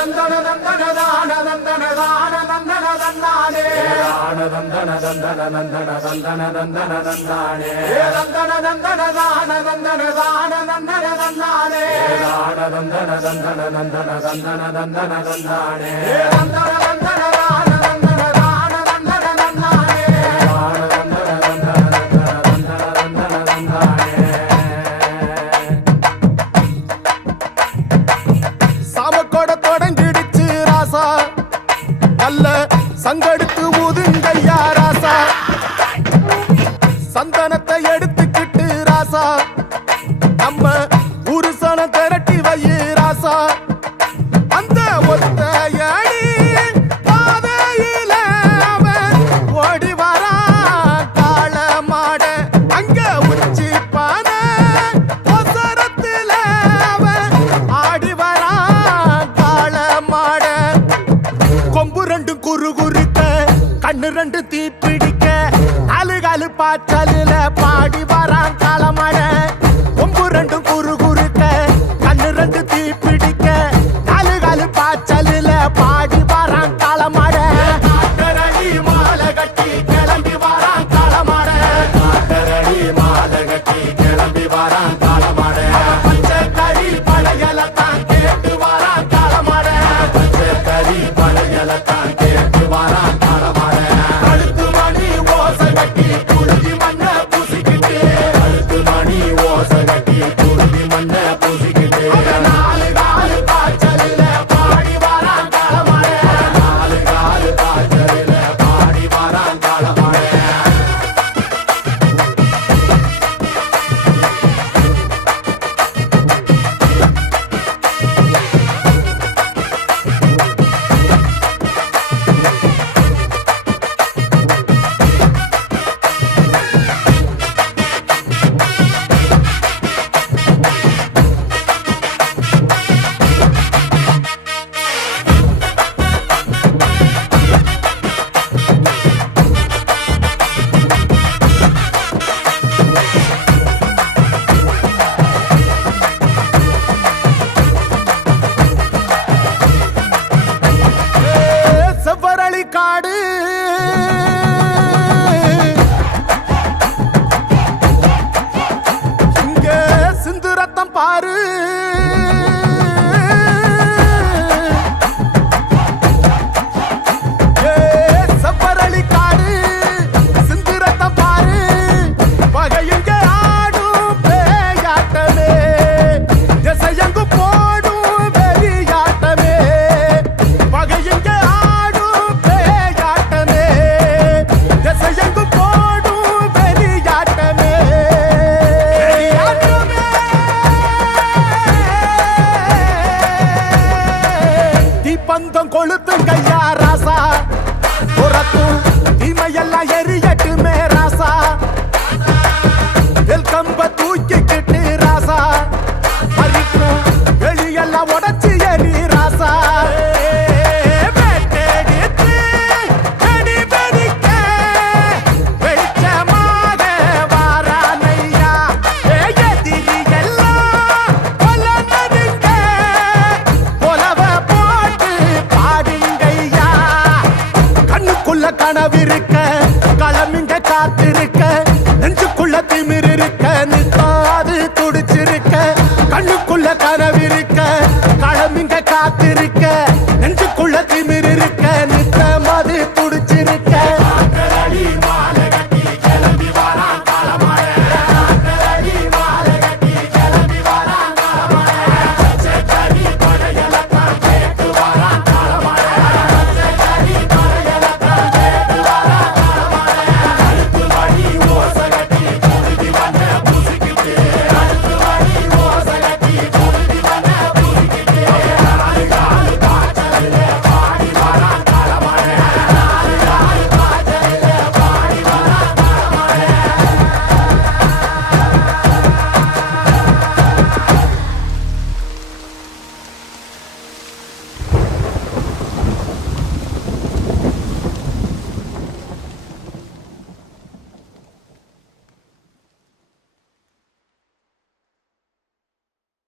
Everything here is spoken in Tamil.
தந்தன தந்தன தான தந்தன தான தந்தன தந்தானே தந்தன தந்தன தந்தன தந்தன தந்தன தந்தானே தந்தன தந்தன தான தந்தன தான தந்தன தந்தானே தந்தன தந்தன தந்தன தந்தன தந்தன தந்தானே தந்தன தந்தன தான தந்தன தான தந்தன தந்தானே தந்தன தந்தன தந்தன தந்தன தந்தானே சாமக்கோட தொடங்கிடுச்சு ராசா நல்ல சங்கெடுத்து ஊதுங்கய்யா ராசா சந்தனத்தை எடுத்துக்கிட்டு ராசா நம்ம புருஷன திரட்டி வையே ராசா அந்த ஒத்தையடி பாதையில அவன் ஓடி வரான் காள மாட அங்க உச்சி பானை ஒசரத்துல அவன் ஆடி வரான் காள மாட கொம்பு ரெண்டு குறு குறுக்க கண்ணு ரெண்டு தீப்பிடிக்க அழுகாலு பாச்சலில பாடி வரான் காளமாட கொம்பு ரெண்டும் குறு குறுக்க கண்ணு ரெண்டு தீப்பிடிக்க அழுகாலு பாச்சலில பாடி வரான் காளமாட காட்டரடி மாலை கட்டி கிளம்பி வரான் காளமாட காட்டரடி மாலை கட்டி கிளம்பி வரான் காளமாட பச்சை கறி பழையலத்தான் கேட்டு வரான் காளமாட பச்சை கறி பழையலத்தான் கேட்டு வரான் காளமாட கழுத்து மணி ஓசை கட்டி குருதி மண்ண பூசிக்கிட்டு கழுத்து மணி ஓசை கட்டி குருதி மண்ண பூசிக்கிட்டு நாலு காலு காய்ச்சலில பாடி வரான் காளமாட நாலு காலு காய்ச்சலில பாடி வரான் காளமாட செவ்வரளி காடு இங்க சிந்து ரத்தம் பாரு செவ்வரளி காடு சிந்து ரத்தம் பாரு பகையுங்க ஆடும் பேயாட்டமே திசையங்கு போடும் வெறியாட்டமே பகையுங்க ஆடும் பேயாட்டமே திசையங்கு போடும் வெறியாட்டமே தீப்பந்தம் கொளுத்துங்கய்யா ராசா புறத்தும் தீமையெல்லாம் எரியட்டுமே ராசா வெல்கம்ப தூக்கிக்கிட்டு ராசா பறிக்கும் வெளியெல்லாம் உடச்சி எரி ராசா வெட்டெடுத்து வெடி வெடிக்க வெளிச்சமாக வாரானையா எதிரி எல்லாம் கொல்லனதுங்க கொலவ போட்டு பாடுங்கய்யா கண்ணுக்குள்ள கனவிருக்க களமிங்க காத்திருக்க நெஞ்சுக்குள்ள திமிர் இருக்க நிற்காது துடிச்சிருக்க கண்ணுக்குள்ள கனவிருக்க களமிங்க காத்திருக்க